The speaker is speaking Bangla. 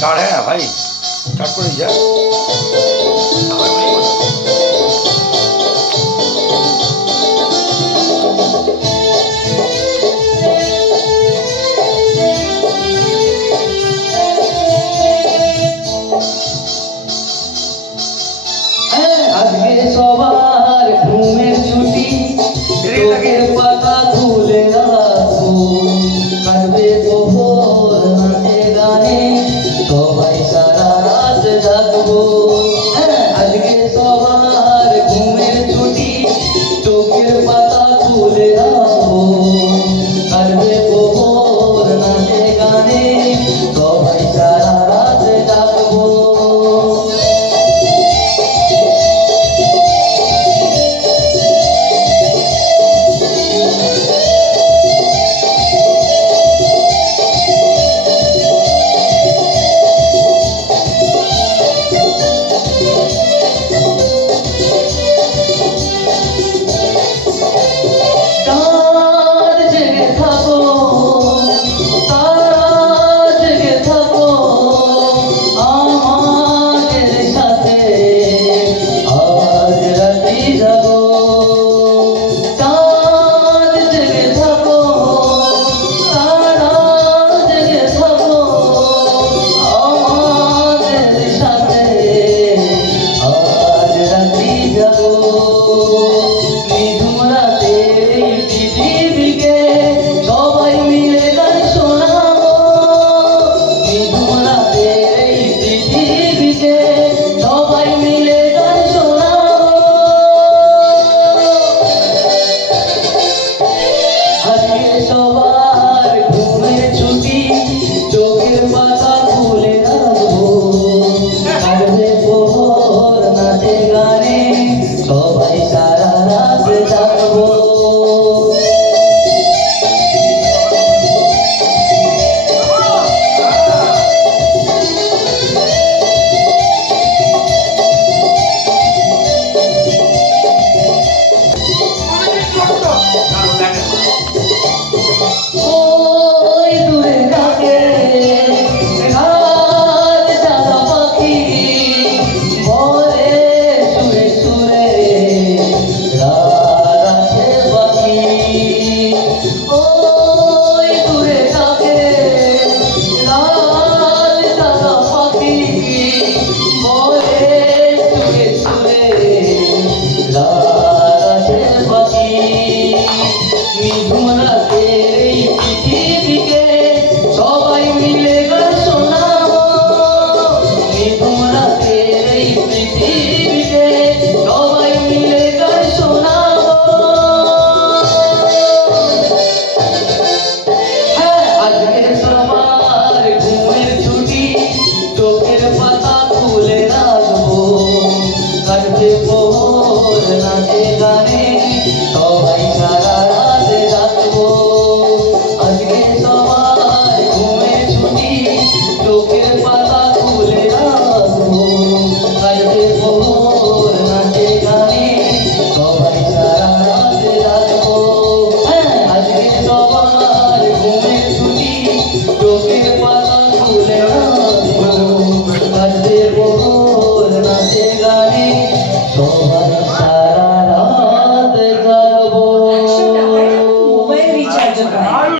স্টার্ট হ্যাঁ ভাই স্টার্ট করে যা আজকে সবার ঘুমের ছুটি, চোখের পাতা খুলে রাখো, কাটবে প্রহর নাচে গানে, সবাই সারা রাত জাগবো। আজকে সবার ঘুমের ছুটি, চোখের পাতা খুলে রাখো, কাটবে প্রহর নাচে গানে, সবাই সারা রাত জাগবো। সবার ঘুমের ছুটি, চোখের পাতা খুলে রাখবো, কাটবে প্রহর নাচে গানে, সবাই সারা রাত জাগবো। ওই দূরে ডাকে রাত জাগা পাখি, বলে সুরে সুরে রাত আছে বাকি। ওই দূরে ডাকে রাত জাগা পাখি, বলে সুরে সুরে রাত আছে বাকি। নিঝুম রাতের এই পৃথিবীকে সবাই মিলে গান শোনাবো, নিঝুম রাতের এই পৃথিবীকে সবাই মিলে গান শোনাবো। হ্যাঁ আজকে